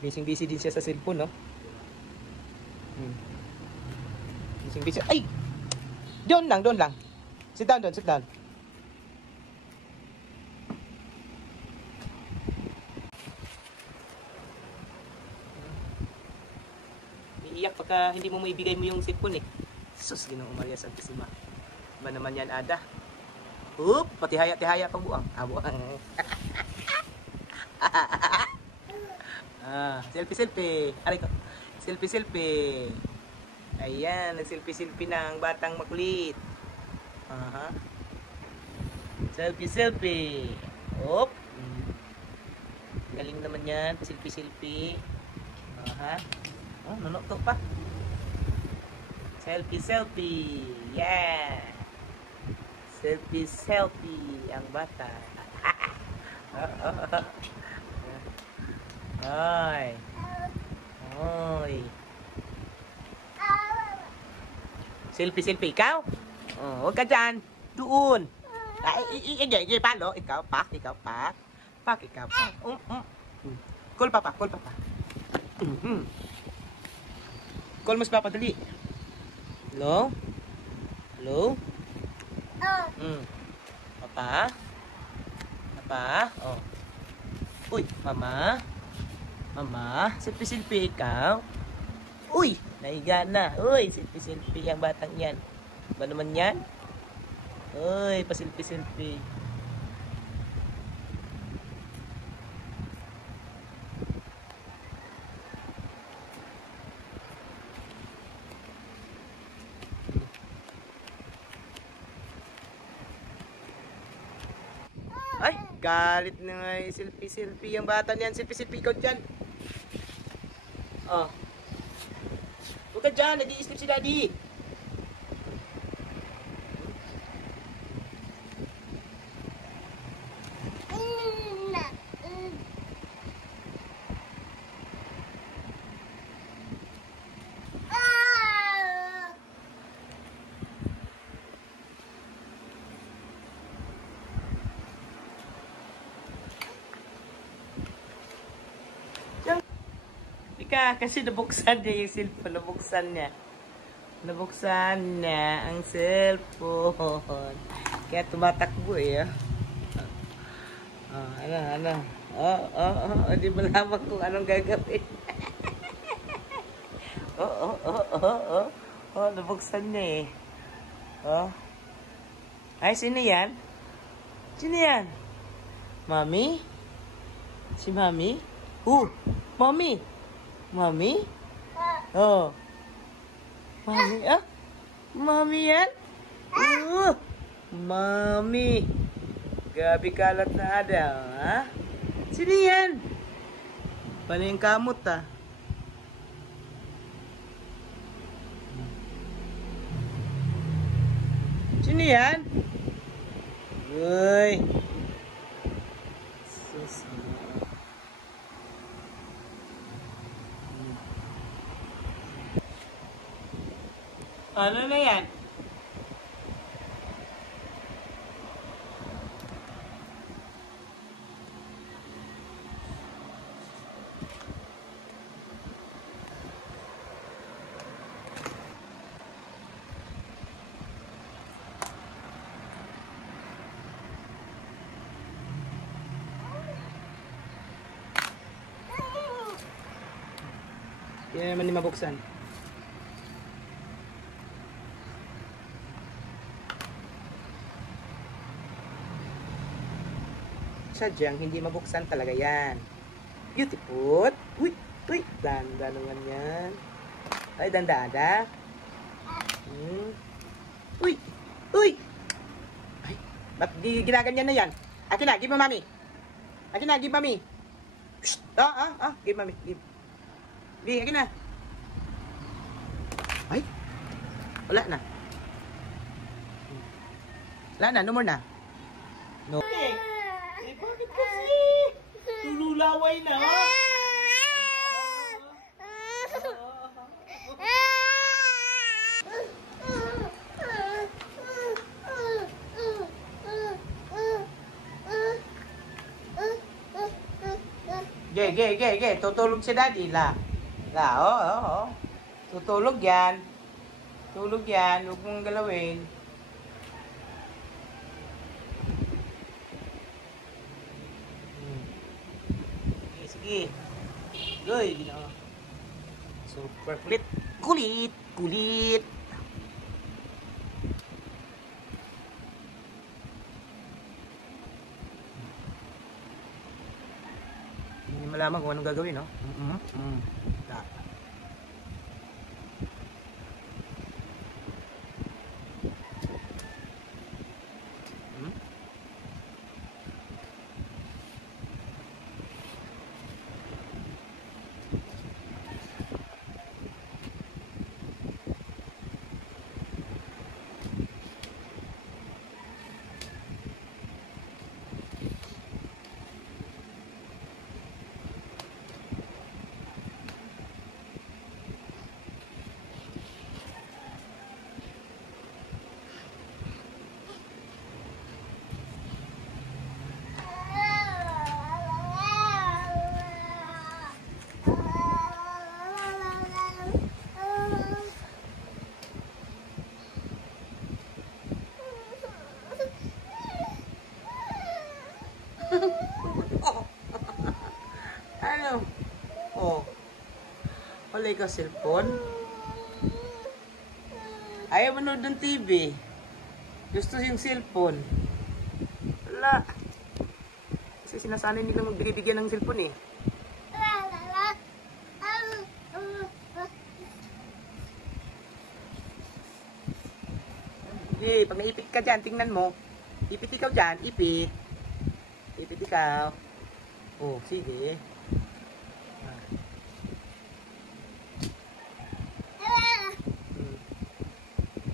Busy din siya sa cellphone, no? Busy. Ay! Doon lang. Sit down. Iiyak pagka hindi mo maibigay mo yung cellphone eh. Sus, Ginoong Maria Santisima. Ba naman yan, Ada? Oop, pati haya-tihaya pang buang. Buang. Selfie. Aray ko. Selfie. Ayan, nag-selfie ng batang makulit. Selfie. Oop. Galing naman yan, selfie. Nunok pa. Selfie. Yeah. Selfie ang bata. Oy. Selfie ikaw? Huwag ka dyan. Doon. Palo. Ikaw, pak. Call papa. Call mo si papa, dali. Hello? Papa? Oh. Uy, mama, selfie ikaw. Uy, naiga na. Uy, selfie ang batang yan. Ba naman yan? Uy, pa-selfie. Ay, galit na nga yung selfie ang bata niyan. Selfie ikaw dyan. Huwag ka dyan, nag-i-sleep si daddy. Kasi nabuksan niya yung cellphone. Nabuksan niya ang cellphone. Kaya tumatakbo eh. Ano? Hindi mo lamang kung anong gagawin. Nabuksan niya eh. Ay, sino yan? Mami? Si Mami? Mami? Mami? Mami, Mami yan? Mami. Gabi kalat na ada, ha? Sino yan? Paano yung kamot, Sino yan? Uy. Ano na yan? Yan naman ni mabuksan. Sadyang hindi mabuksan talaga yan. Beautiful. Uy. Danda naman yan. Ay, danda. Uy. Ay, ba't di ginaganyan na yan? Akin na, give mo mami. Give mami. Shh. Give mami. Give, akin na. Ay, wala na. No more na. No. Bakit kasi? Tululaway na. Ge, ge, ge, ge. Tutulog si daddy, la. La, oh, oh, oh. Tutulog yan. Tulog yan. Huwag mong galawin. Sige, sige. Good, you know. Super kulit. Kulit, kulit. Hindi malaman kung anong gagawin, no? Da. Ano? Oh. Wala ka cellphone? Ayaw manood ng TV. Gusto yung cellphone. Wala. Kasi sinasanay nila magbibigyan ng cellphone eh. Sige, pag naipit ka dyan, tingnan mo. Ipit ikaw dyan, ipit. Ipit ikaw. Oh, sige.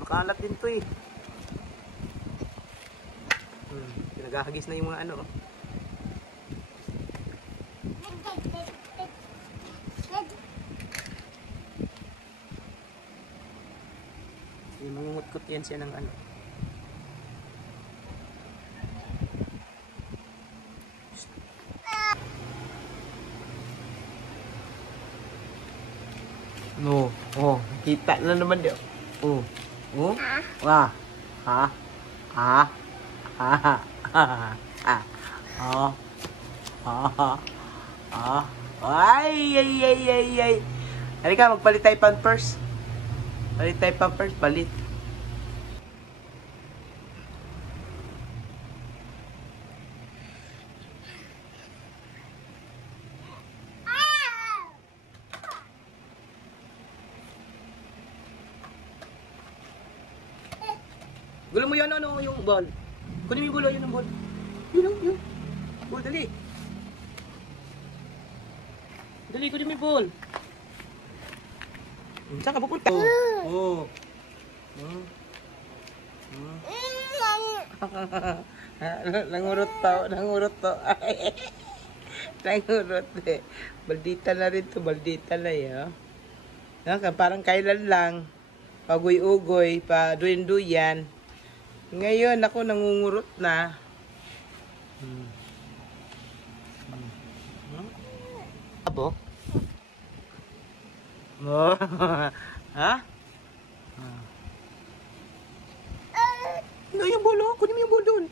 Makalat din to eh. Pinagahagis na yung mga ano. Yung mangungutkot yan siya ng ano. No, oh, kita na naman dia. Oh. Oh? Wah. Ha? Ha? Ha? Ha? Oh. Ha? Ha? Ay, ay, ay, ay, ay. Halika, magpalit tayo pampers. Palit tayo pampers, palit. Gulo mo yan, ano, yung ball. Kunin mo yung gulo, yun ang ball. Yun. Ball, dali. Dali, kunin mo yung ball. Saan ka pupunta? Oh. Nangurot to. Nangurot eh. Baldita na rin to, baldita na eh. Parang kailan lang. Paguy-ugoy, pa-duyan-duyan. Ngayon, ako nangungurot na. Abo? Oh. Ha? Ano yung bolo? Kunin mo yung bolo doon.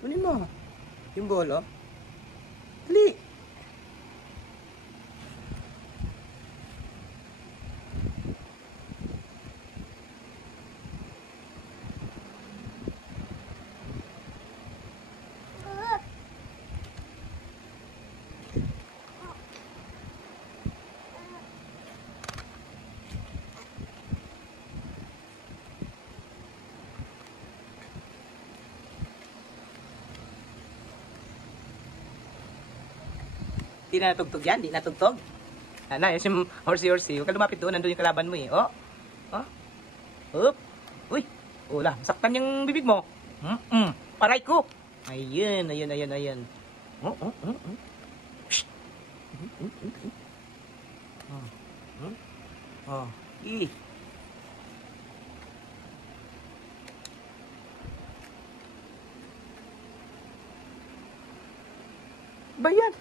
Kunin mo. Yung bolo. Dali. Di na natugtog yan, di natugtog. Ano, yung horsey. Huwag ka lumapit doon, nandun yung kalaban mo eh. Oh. Up. Uy. Wala, saktan yung bibig mo. Paray ko. Ayun. Shh. I. Bayan.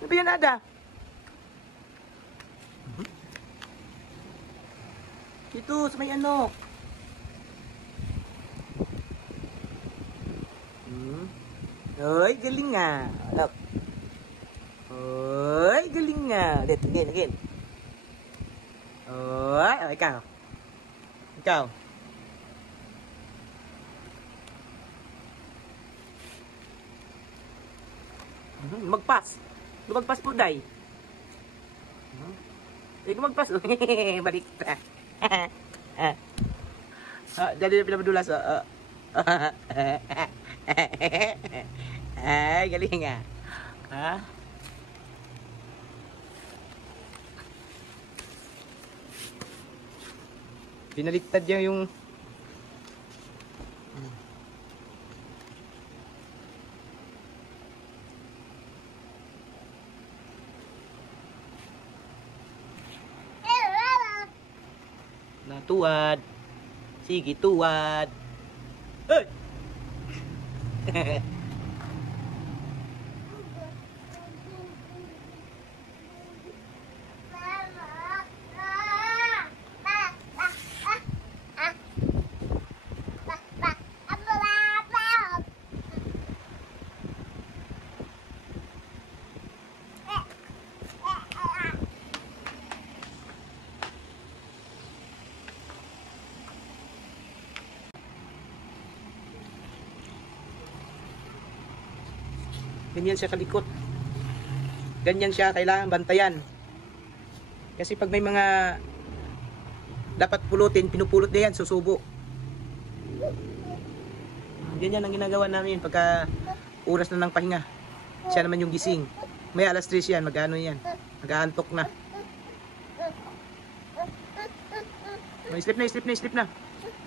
Ano ba yan, Ada? Dito, sa may ano. Oy, galing nga. Look. Oy, galing nga. Ulit, again. Oy, oh, ikaw. Ikaw. Magpas. Lumagpas po, Day. Lumagpas. Balik na. Dali na pinapadulas. Ay, galing nga. Ha? Pinaliktad niya yung natuwad. Sige, tuwad. Hey! Ganyan siya kalikot. Ganyan siya, kailangan bantayan. Kasi pag may mga dapat pulutin, pinupulot na yan, susubo. Ganyan ang ginagawa namin pagka oras na ng pahinga. Siya naman yung gising. May alas 3 yan, mag-ano yan. Mag-aantok na. Sleep na.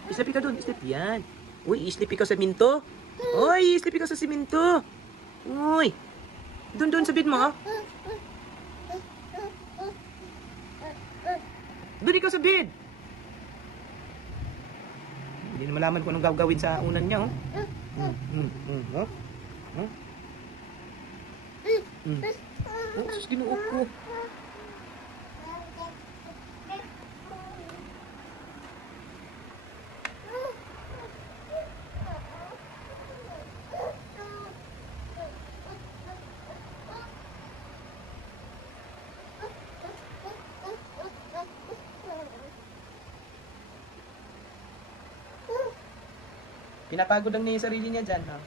Sleep ka dun, sleep yan. Uy, sleep ikaw sa minto. Uy, sleep ikaw sa siminto. Uy! Doon sa bed mo, ha? Doon ikaw sa bed! Hindi na malaman kung anong gagawin sa unan niya, oh. Oh, sus, ginuok ko. Pinapagod lang niya yung sarili niya dyan, ha?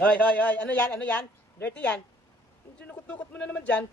Hoy! Ano yan? Dirty yan? Sinukot-tukot mo na naman dyan.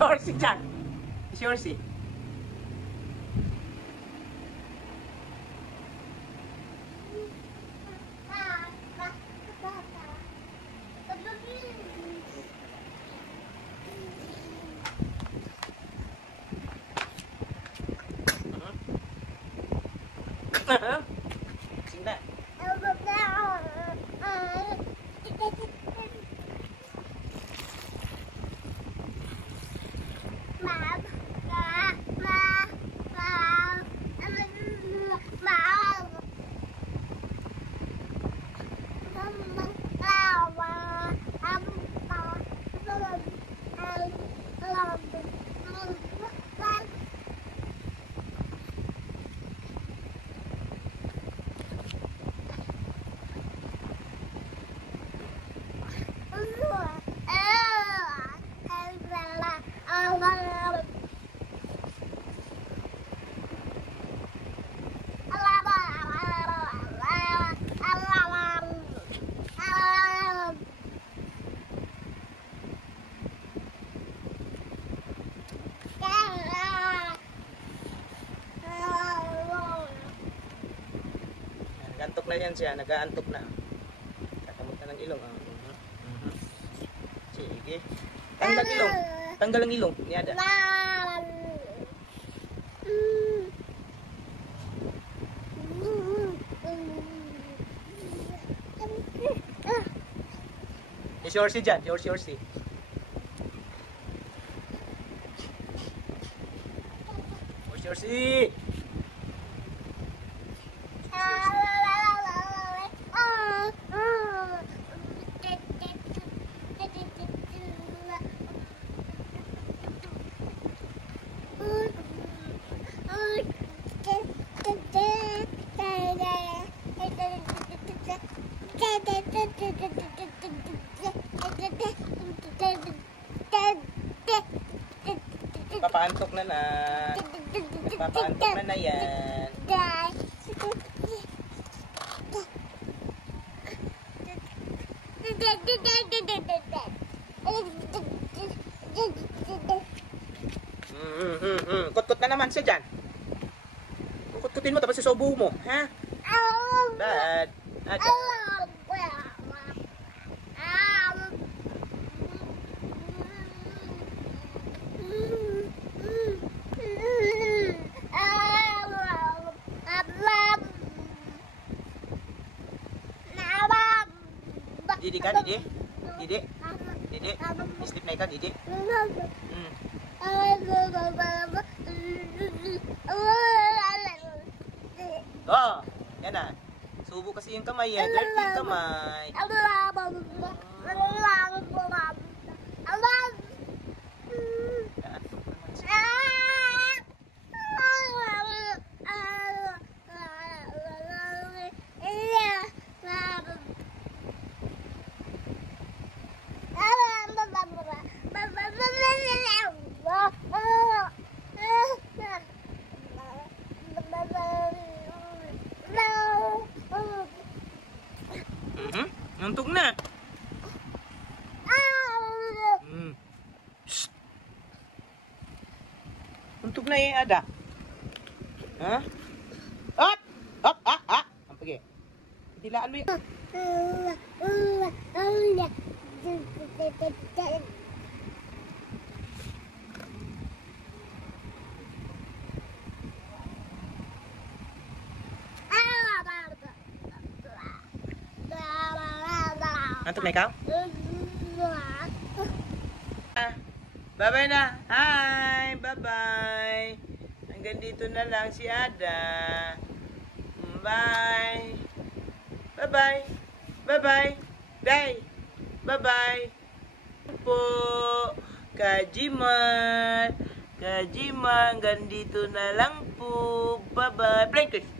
Shorty dyan. Shorty. Sing na. Mom. Nag-aantok na yan siya. Nag-aantok na. Kakamot na ng ilong. Sige. Tanggal ilong. Tanggal ang ilong. Ni Ada. It's yours dyan. Yours. Yours. Papaantok na na. Papaantok na na yan. Kut-kut na naman siya dyan. Kut-kutin mo tapos isubo mo. Ha? Bad. Ada. Didi kan, Didi? Didi? Didi? Sleep na ikaw, Didi? Oh, yan na. Subo kasi yung kamay yan. Dirty yung kamay. Ngantuk na. Ngantuk na yung Ada. Ha? Up! Up! Ang pagi. Dilaan mo yun. Ngantuk na ikaw? Bye-bye na. Hi! Bye-bye. Hanggang dito na lang si Ada. Bye! Bye-bye! Bye-bye! Day! Bye-bye! Po! Kajiman! Hanggang dito na lang po. Bye-bye! Blanket!